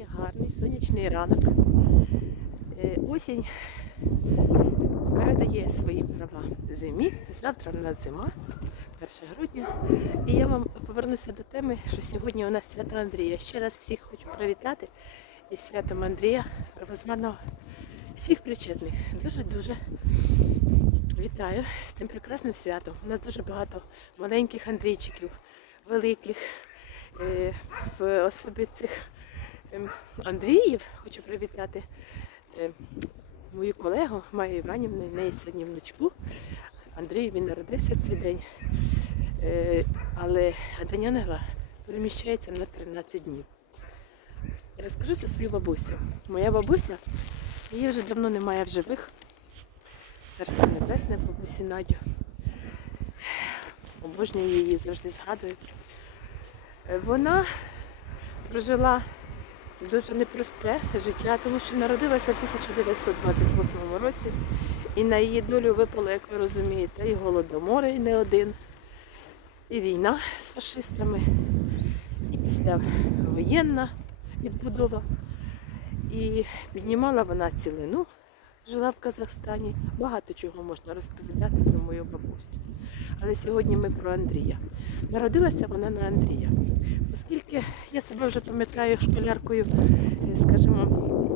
Сьогодні гарний сонячний ранок. Е, Осінь передає свої права зимі. Завтра в нас зима, 1 грудня. І я вам повернуся до теми, що сьогодні у нас свято Андрія. Ще раз всіх хочу привітати із святом Андрія, правозваного всіх причетних. Дуже-дуже вітаю з цим прекрасним святом. У нас дуже багато маленьких Андрійчиків, великих. Е, В особі цих Андріїв хочу привітати е, мою колегу Маю Іванівну, неї сьогодні внучку. Андрій він народився цей день, Е, але День переміщається на 13 днів. Розкажу за свою бабусю. Моя бабуся, її вже давно немає в живих. Царство Небесне, бабусі Надю. Обожнюю її, завжди згадую. Е, Вона прожила дуже непросте життя, тому що народилася в 1928 році, і на її долю випало, як ви розумієте, і голодомор, і не один, і війна з фашистами, і післявоєнна відбудова. І піднімала вона цілину, жила в Казахстані. Багато чого можна розповідати про мою бабусю. Але сьогодні ми про Андрія. Народилася вона на Андрія. Оскільки я себе вже пам'ятаю школяркою, е, скажімо,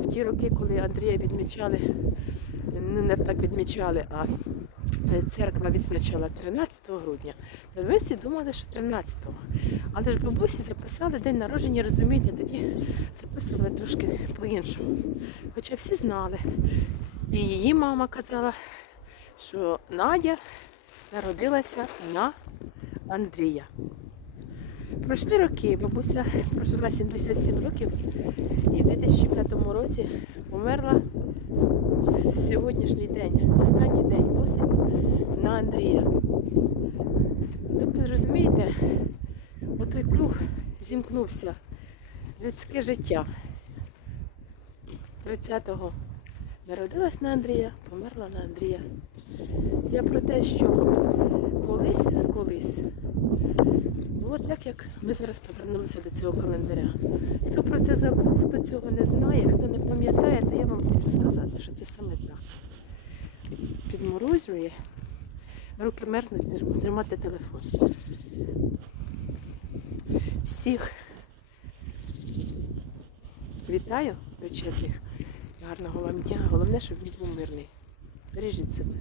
в ті роки, коли Андрія відмічали, не так відмічали, а е, церква відзначала 13 грудня, то ми всі думали, що 13-го. Але ж бабусі записали день народження, розумієте, тоді записували трошки по-іншому. Хоча всі знали. І її мама казала, що Надя народилася на Андрія. Пройшли роки, бабуся прожила 77 років і в 2005 році померла в сьогоднішній день, останній день осені на Андрія. Тобто, розумієте, отой круг зімкнувся. Людське життя. 30-го народилась на Андрія, померла на Андрія. Я про те, що колись, колись було так, як ми зараз повернулися до цього календаря. Хто про це забув, хто цього не знає, хто не пам'ятає, то я вам хочу сказати, що це саме так. Підморозює, руки мерзнуть, тримати телефон. Всіх вітаю причетних. Гарного вам дня. Головне, щоб він був мирний. Бережіть себе.